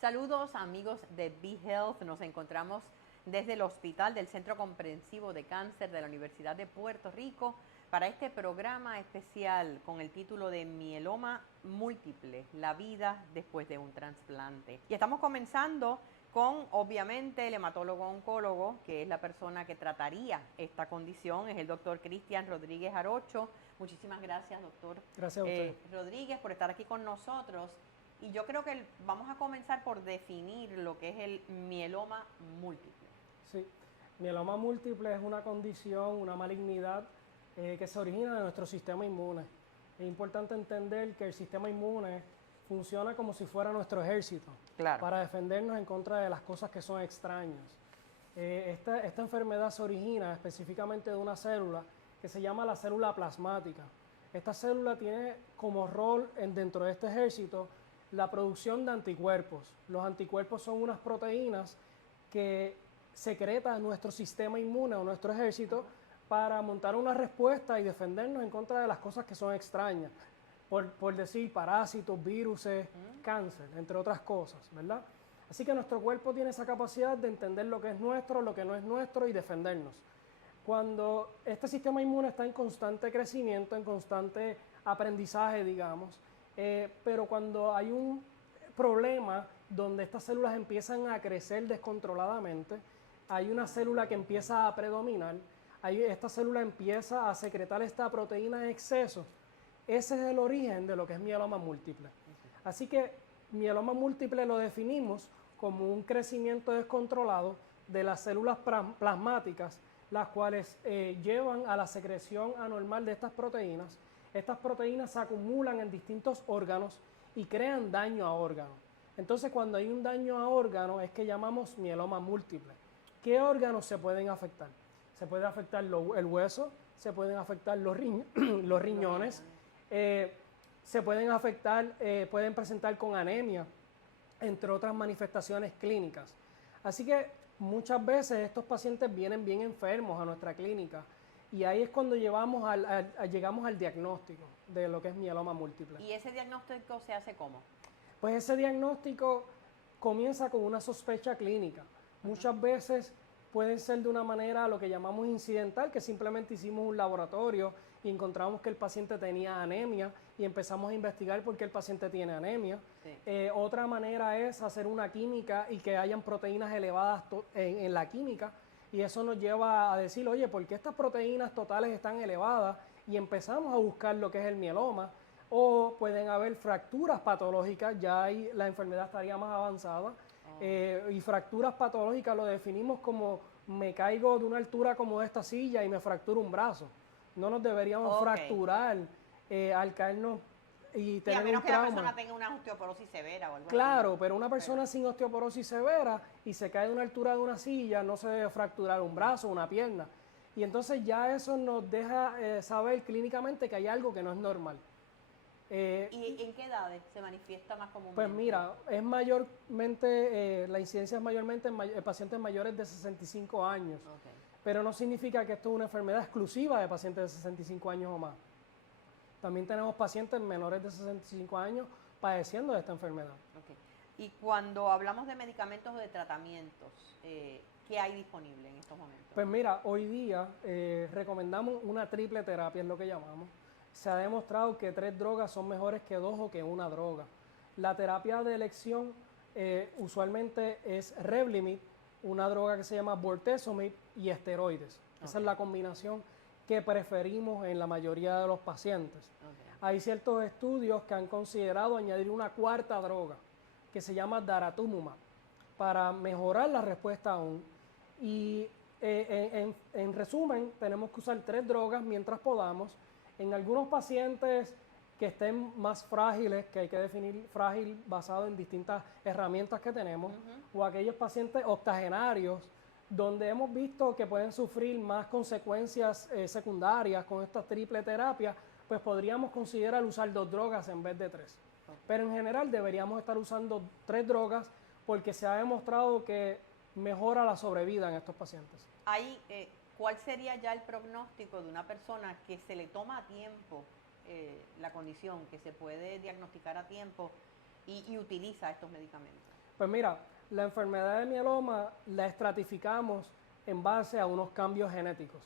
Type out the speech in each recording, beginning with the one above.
Saludos amigos de BeHealth, nos encontramos desde el hospital del Centro Comprensivo de Cáncer de la Universidad de Puerto Rico para este programa especial con el título de Mieloma Múltiple, la vida después de un trasplante. Y estamos comenzando con, obviamente, el hematólogo oncólogo, que es la persona que trataría esta condición, es el doctor Cristian Rodríguez Arocho. Muchísimas gracias, doctor Gracias a usted. Rodríguez, por estar aquí con nosotros. Y yo creo que vamos a comenzar por definir lo que es el mieloma múltiple. Sí, mieloma múltiple es una condición, una malignidad que se origina de nuestro sistema inmune. Es importante entender que el sistema inmune funciona como si fuera nuestro ejército, Claro, para defendernos en contra de las cosas que son extrañas. Esta enfermedad se origina específicamente de una célula que se llama la célula plasmática. Esta célula tiene como rol dentro de este ejército la producción de anticuerpos. Los anticuerpos son unas proteínas que secreta nuestro sistema inmune o nuestro ejército para montar una respuesta y defendernos en contra de las cosas que son extrañas. Por decir parásitos, virus, cáncer, entre otras cosas, ¿verdad? Así que nuestro cuerpo tiene esa capacidad de entender lo que es nuestro, lo que no es nuestro y defendernos. Cuando este sistema inmune está en constante crecimiento, en constante aprendizaje, digamos, pero cuando hay un problema donde estas células empiezan a crecer descontroladamente, hay una célula que empieza a predominar, esta célula empieza a secretar esta proteína en exceso. Ese es el origen de lo que es mieloma múltiple. Así que mieloma múltiple lo definimos como un crecimiento descontrolado de las células plasmáticas, las cuales llevan a la secreción anormal de estas proteínas. Estas proteínas se acumulan en distintos órganos y crean daño a órganos. Entonces, cuando hay un daño a órganos es que llamamos mieloma múltiple. ¿Qué órganos se pueden afectar? Se puede afectar el hueso, se pueden afectar los riñones, se pueden afectar, pueden presentar con anemia, entre otras manifestaciones clínicas. Así que muchas veces estos pacientes vienen bien enfermos a nuestra clínica y ahí es cuando llegamos al diagnóstico de lo que es mieloma múltiple. ¿Y ese diagnóstico se hace cómo? Pues ese diagnóstico comienza con una sospecha clínica. Muchas veces pueden ser de una manera lo que llamamos incidental, que simplemente hicimos un laboratorio y encontramos que el paciente tenía anemia y empezamos a investigar por qué el paciente tiene anemia. Sí. Otra manera es hacer una química y que hayan proteínas elevadas en la química y eso nos lleva a decir, oye, ¿por qué estas proteínas totales están elevadas? Y empezamos a buscar lo que es el mieloma. O pueden haber fracturas patológicas, ya ahí la enfermedad estaría más avanzada. Y fracturas patológicas lo definimos como me caigo de una altura como esta silla y me fracturo un brazo. No nos deberíamos fracturar al caernos y tener un trauma. A menos que la persona tenga una osteoporosis severa o algo así. Claro, pero una persona sin osteoporosis severa y se cae de una altura de una silla no se debe fracturar un brazo o una pierna. Y entonces ya eso nos deja saber clínicamente que hay algo que no es normal. ¿Y en qué edades se manifiesta más comúnmente? Pues mira, es mayormente, la incidencia es mayormente en pacientes mayores de 65 años, pero no significa que esto es una enfermedad exclusiva de pacientes de 65 años o más. También tenemos pacientes menores de 65 años padeciendo de esta enfermedad. Y cuando hablamos de medicamentos o de tratamientos, ¿qué hay disponible en estos momentos? Pues mira, hoy día recomendamos una triple terapia, es lo que llamamos. Se ha demostrado que 3 drogas son mejores que 2 o que una droga. La terapia de elección usualmente es Revlimid, una droga que se llama bortezomib y esteroides. Esa es la combinación que preferimos en la mayoría de los pacientes. Hay ciertos estudios que han considerado añadir una cuarta droga que se llama daratumumab para mejorar la respuesta aún. Y en resumen, tenemos que usar 3 drogas mientras podamos. En algunos pacientes que estén más frágiles, que hay que definir frágil basado en distintas herramientas que tenemos, o aquellos pacientes octogenarios, donde hemos visto que pueden sufrir más consecuencias secundarias con esta triple terapia, pues podríamos considerar usar 2 drogas en vez de 3. Pero en general deberíamos estar usando 3 drogas porque se ha demostrado que mejora la sobrevida en estos pacientes. Ahí, ¿cuál sería ya el pronóstico de una persona que se le toma a tiempo la condición, que se puede diagnosticar a tiempo y utiliza estos medicamentos? Pues mira, la enfermedad de mieloma la estratificamos en base a unos cambios genéticos.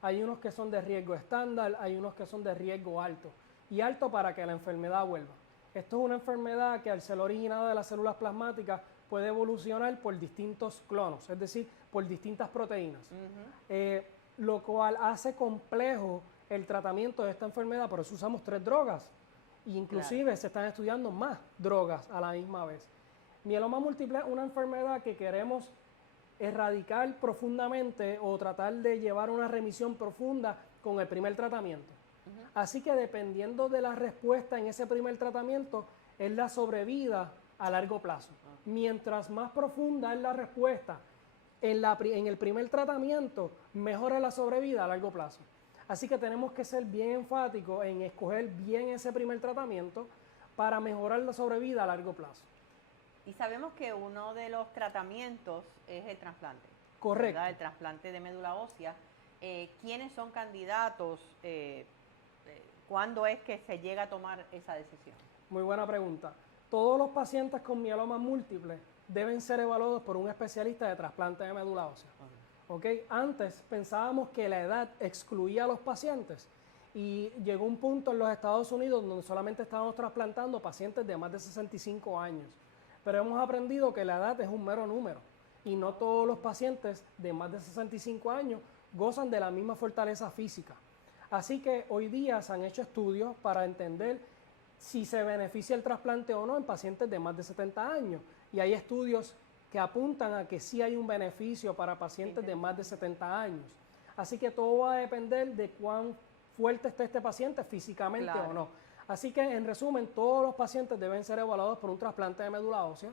Hay unos que son de riesgo estándar, hay unos que son de riesgo alto. Y alto para que la enfermedad vuelva. Esto es una enfermedad que al ser originada de las células plasmáticas puede evolucionar por distintos clonos, es decir, por distintas proteínas. Lo cual hace complejo el tratamiento de esta enfermedad, por eso usamos 3 drogas. Inclusive se están estudiando más drogas a la misma vez. Mieloma múltiple es una enfermedad que queremos erradicar profundamente o tratar de llevar una remisión profunda con el primer tratamiento. Así que dependiendo de la respuesta en ese primer tratamiento, es la sobrevida a largo plazo. Mientras más profunda es la respuesta en el primer tratamiento, mejor es la sobrevida a largo plazo. Así que tenemos que ser bien enfáticos en escoger bien ese primer tratamiento para mejorar la sobrevida a largo plazo. Y sabemos que uno de los tratamientos es el trasplante. Correcto. ¿Verdad? El trasplante de médula ósea. ¿Quiénes son candidatos? ¿Cuándo es que se llega a tomar esa decisión? Muy buena pregunta. Todos los pacientes con mieloma múltiple deben ser evaluados por un especialista de trasplante de médula ósea. ¿Okay? Antes pensábamos que la edad excluía a los pacientes y llegó un punto en los Estados Unidos donde solamente estábamos trasplantando pacientes de más de 65 años. Pero hemos aprendido que la edad es un mero número y no todos los pacientes de más de 65 años gozan de la misma fortaleza física. Así que hoy día se han hecho estudios para entender si se beneficia el trasplante o no en pacientes de más de 70 años. Y hay estudios que apuntan a que sí hay un beneficio para pacientes de más de 70 años. Así que todo va a depender de cuán fuerte esté este paciente físicamente o no. Así que, en resumen, todos los pacientes deben ser evaluados por un trasplante de médula ósea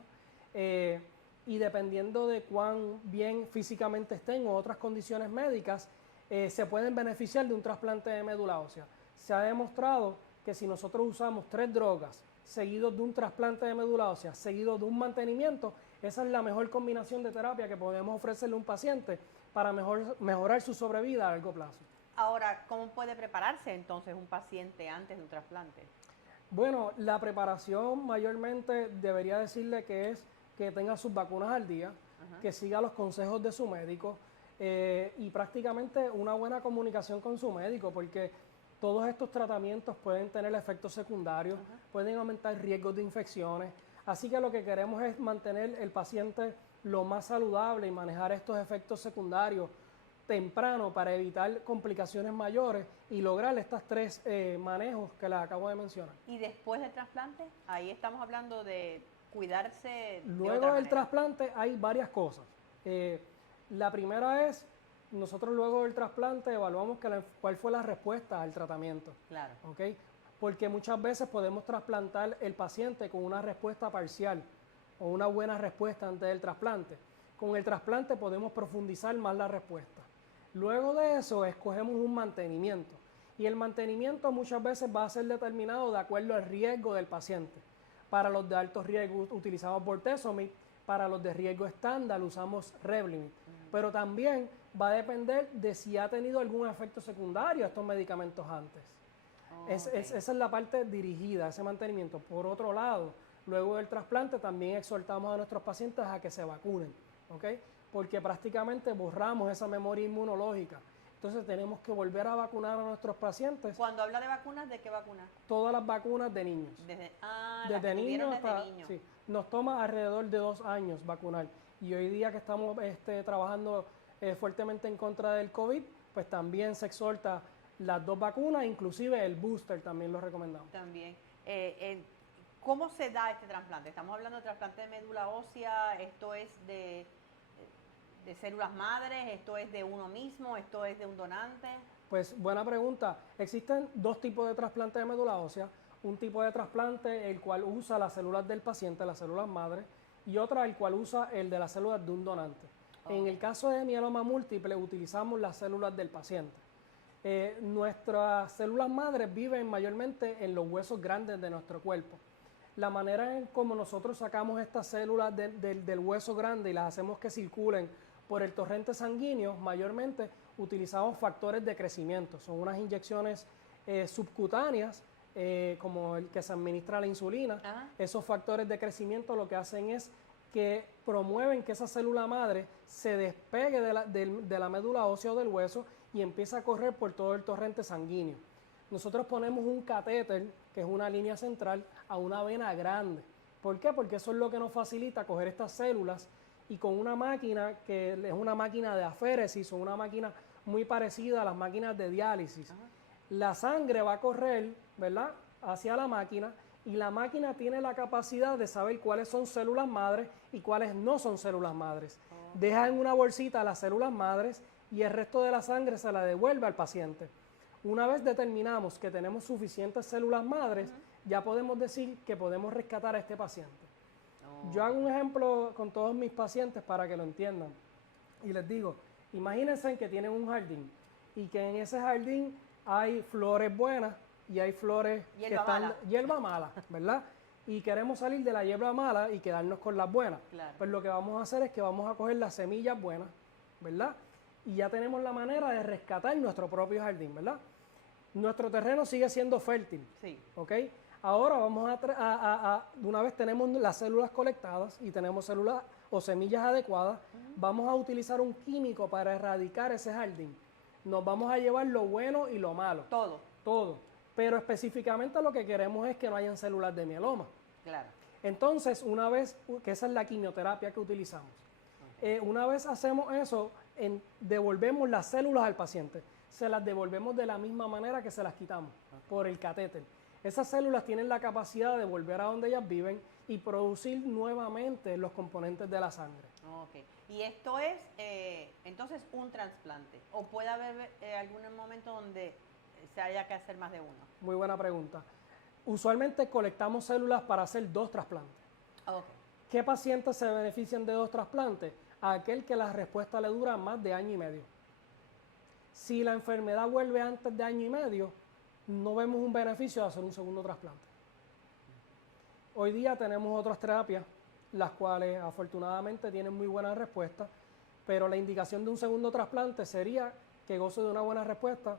y dependiendo de cuán bien físicamente estén o otras condiciones médicas, se pueden beneficiar de un trasplante de médula ósea. Se ha demostrado que si nosotros usamos 3 drogas seguidos de un trasplante de médula ósea, seguidos de un mantenimiento, esa es la mejor combinación de terapia que podemos ofrecerle a un paciente para mejorar su sobrevida a largo plazo. Ahora, ¿cómo puede prepararse entonces un paciente antes de un trasplante? Bueno, la preparación mayormente debería decirle que es que tenga sus vacunas al día, que siga los consejos de su médico y prácticamente una buena comunicación con su médico, porque todos estos tratamientos pueden tener efectos secundarios, pueden aumentar riesgos de infecciones. Así que lo que queremos es mantener el paciente lo más saludable y manejar estos efectos secundarios temprano para evitar complicaciones mayores y lograr estos 3 manejos que les acabo de mencionar. ¿Y después del trasplante? Ahí estamos hablando de cuidarse. Luego del trasplante hay varias cosas. La primera es, nosotros luego del trasplante evaluamos cuál fue la respuesta al tratamiento. Claro. ¿Okay? Porque muchas veces podemos trasplantar el paciente con una respuesta parcial o una buena respuesta antes del trasplante. Con el trasplante podemos profundizar más la respuesta. Luego de eso escogemos un mantenimiento y el mantenimiento muchas veces va a ser determinado de acuerdo al riesgo del paciente. Para los de alto riesgo utilizamos bortezomib, para los de riesgo estándar usamos Revlimid, pero también va a depender de si ha tenido algún efecto secundario a estos medicamentos antes. Esa es la parte dirigida, ese mantenimiento. Por otro lado, luego del trasplante también exhortamos a nuestros pacientes a que se vacunen, ¿okay? Porque prácticamente borramos esa memoria inmunológica. Entonces tenemos que volver a vacunar a nuestros pacientes. Cuando habla de vacunas, ¿de qué vacunas? Todas las vacunas de niños. Desde niños hasta, niños. Sí, nos toma alrededor de 2 años vacunar. Y hoy día que estamos trabajando fuertemente en contra del COVID, pues también se exhorta las 2 vacunas, inclusive el booster también lo recomendamos. También. ¿Cómo se da este trasplante? Estamos hablando de trasplante de médula ósea, esto es de células madres, esto es de uno mismo, esto es de un donante. Pues buena pregunta. Existen 2 tipos de trasplante de médula ósea. Un tipo de trasplante el cual usa las células del paciente, las células madres, y otra el cual usa el de las células de un donante. En el caso de mieloma múltiple utilizamos las células del paciente. Nuestras células madres viven mayormente en los huesos grandes de nuestro cuerpo. La manera en cómo nosotros sacamos estas células del hueso grande y las hacemos que circulen por el torrente sanguíneo, mayormente utilizamos factores de crecimiento. Son unas inyecciones subcutáneas, como el que se administra la insulina. Esos factores de crecimiento lo que hacen es que promueven que esa célula madre se despegue de la médula ósea o del hueso y empiece a correr por todo el torrente sanguíneo. Nosotros ponemos un catéter, que es una línea central, a una vena grande. ¿Por qué? Porque eso es lo que nos facilita coger estas células y con una máquina que es una máquina de aféresis o una máquina muy parecida a las máquinas de diálisis. Ajá. La sangre va a correr, ¿verdad?, hacia la máquina y la máquina tiene la capacidad de saber cuáles son células madres y cuáles no son células madres. Oh. Deja en una bolsita las células madres y el resto de la sangre se la devuelve al paciente. Una vez determinamos que tenemos suficientes células madres, ya podemos decir que podemos rescatar a este paciente. Oh. Yo hago un ejemplo con todos mis pacientes para que lo entiendan. Y les digo, imagínense que tienen un jardín y que en ese jardín hay flores buenas y hay flores hierba mala, ¿verdad? Y queremos salir de la hierba mala y quedarnos con las buenas. Claro. Pues lo que vamos a hacer es que vamos a coger las semillas buenas, ¿verdad? Y ya tenemos la manera de rescatar nuestro propio jardín, ¿verdad? Nuestro terreno sigue siendo fértil, sí. ¿Ok? Ahora vamos una vez tenemos las células colectadas y tenemos células o semillas adecuadas, vamos a utilizar un químico para erradicar ese jardín. Nos vamos a llevar lo bueno y lo malo. Todo. Todo. Pero específicamente lo que queremos es que no hayan células de mieloma. Claro. Entonces, una vez, que esa es la quimioterapia que utilizamos, una vez hacemos eso, devolvemos las células al paciente. Se las devolvemos de la misma manera que se las quitamos, por el catéter. Esas células tienen la capacidad de volver a donde ellas viven y producir nuevamente los componentes de la sangre. Ok. Y esto es, entonces, un trasplante. ¿O puede haber algún momento donde se haya que hacer más de uno? Muy buena pregunta. Usualmente colectamos células para hacer 2 trasplantes. Okay. ¿Qué pacientes se benefician de 2 trasplantes? Aquel que la respuesta le dura más de año y medio. Si la enfermedad vuelve antes de año y medio, no vemos un beneficio de hacer un segundo trasplante. Hoy día tenemos otras terapias, las cuales afortunadamente tienen muy buena respuesta, pero la indicación de un segundo trasplante sería que goce de una buena respuesta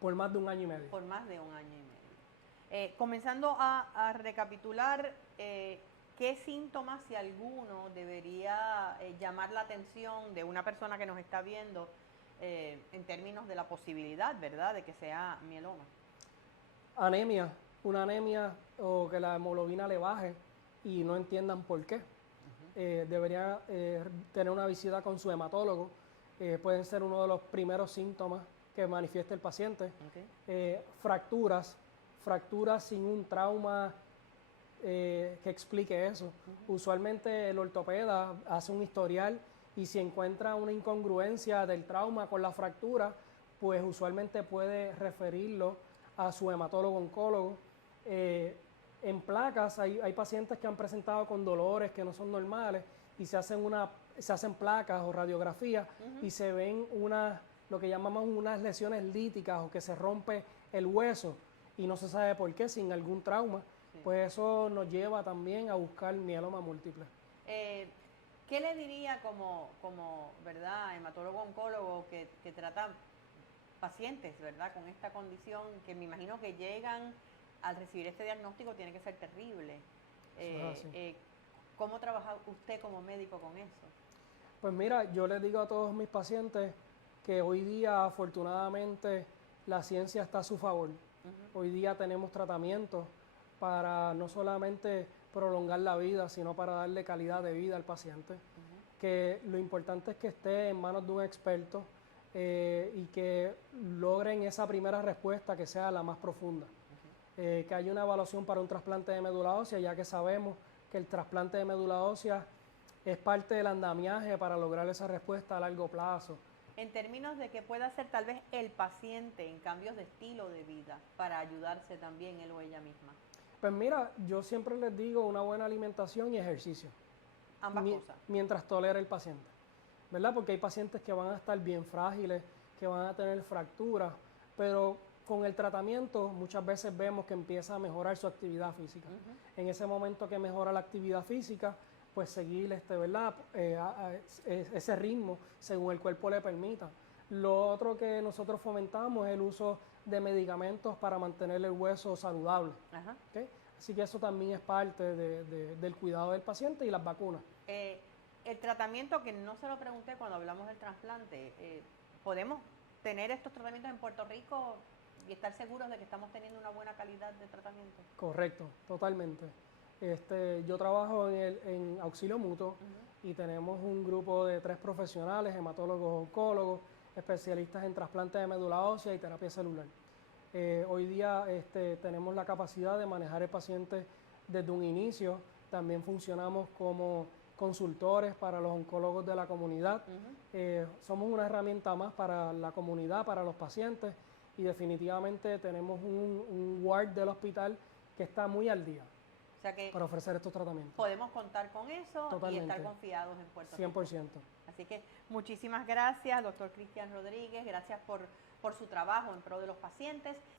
por más de un año y medio. Por más de un año y medio. Comenzando a recapitular, ¿qué síntomas, si alguno, debería llamar la atención de una persona que nos está viendo en términos de la posibilidad, ¿verdad?, de que sea mieloma? Anemia, una anemia o que la hemoglobina le baje y no entiendan por qué. Debería tener una visita con su hematólogo. Pueden ser uno de los primeros síntomas que manifiesta el paciente. Okay. Fracturas sin un trauma que explique eso. Usualmente el ortopeda hace un historial y si encuentra una incongruencia del trauma con la fractura, pues usualmente puede referirlo a su hematólogo oncólogo. En placas hay pacientes que han presentado con dolores que no son normales y se hacen placas o radiografías y se ven lo que llamamos unas lesiones líticas o que se rompe el hueso y no se sabe por qué, sin algún trauma. Sí. Pues eso nos lleva también a buscar mieloma múltiple. ¿Qué le diría como ¿verdad?, hematólogo oncólogo que trata pacientes, ¿verdad?, con esta condición, que me imagino que llegan al recibir este diagnóstico, tiene que ser terrible? ¿Cómo trabaja usted como médico con eso? Pues mira, yo les digo a todos mis pacientes que hoy día, afortunadamente, la ciencia está a su favor. Hoy día tenemos tratamientos para no solamente prolongar la vida, sino para darle calidad de vida al paciente. Que lo importante es que esté en manos de un experto y que logren esa primera respuesta que sea la más profunda. Que haya una evaluación para un trasplante de médula ósea, ya que sabemos que el trasplante de médula ósea es parte del andamiaje para lograr esa respuesta a largo plazo. En términos de que pueda hacer tal vez el paciente en cambios de estilo de vida para ayudarse también él o ella misma. Pues mira, yo siempre les digo una buena alimentación y ejercicio. Ambas cosas. Mientras tolera el paciente, ¿verdad? Porque hay pacientes que van a estar bien frágiles, que van a tener fracturas, pero con el tratamiento muchas veces vemos que empieza a mejorar su actividad física. En ese momento que mejora la actividad física, pues seguir ¿verdad? Ese ritmo según el cuerpo le permita. Lo otro que nosotros fomentamos es el uso de medicamentos para mantener el hueso saludable. ¿Okay? Así que eso también es parte del cuidado del paciente y las vacunas. El tratamiento, que no se lo pregunté cuando hablamos del trasplante, ¿podemos tener estos tratamientos en Puerto Rico y estar seguros de que estamos teniendo una buena calidad de tratamiento? Correcto, totalmente. Yo trabajo en auxilio mutuo y tenemos un grupo de 3 profesionales, hematólogos, oncólogos, especialistas en trasplante de médula ósea y terapia celular. Hoy día tenemos la capacidad de manejar el paciente desde un inicio. También funcionamos como consultores para los oncólogos de la comunidad. Somos una herramienta más para la comunidad, para los pacientes, y definitivamente tenemos un ward del hospital que está muy al día. O sea que para ofrecer estos tratamientos. Podemos contar con eso. Totalmente. Y estar confiados en Puerto Rico. 100%. Así que muchísimas gracias, doctor Cristian Rodríguez. Gracias por su trabajo en pro de los pacientes.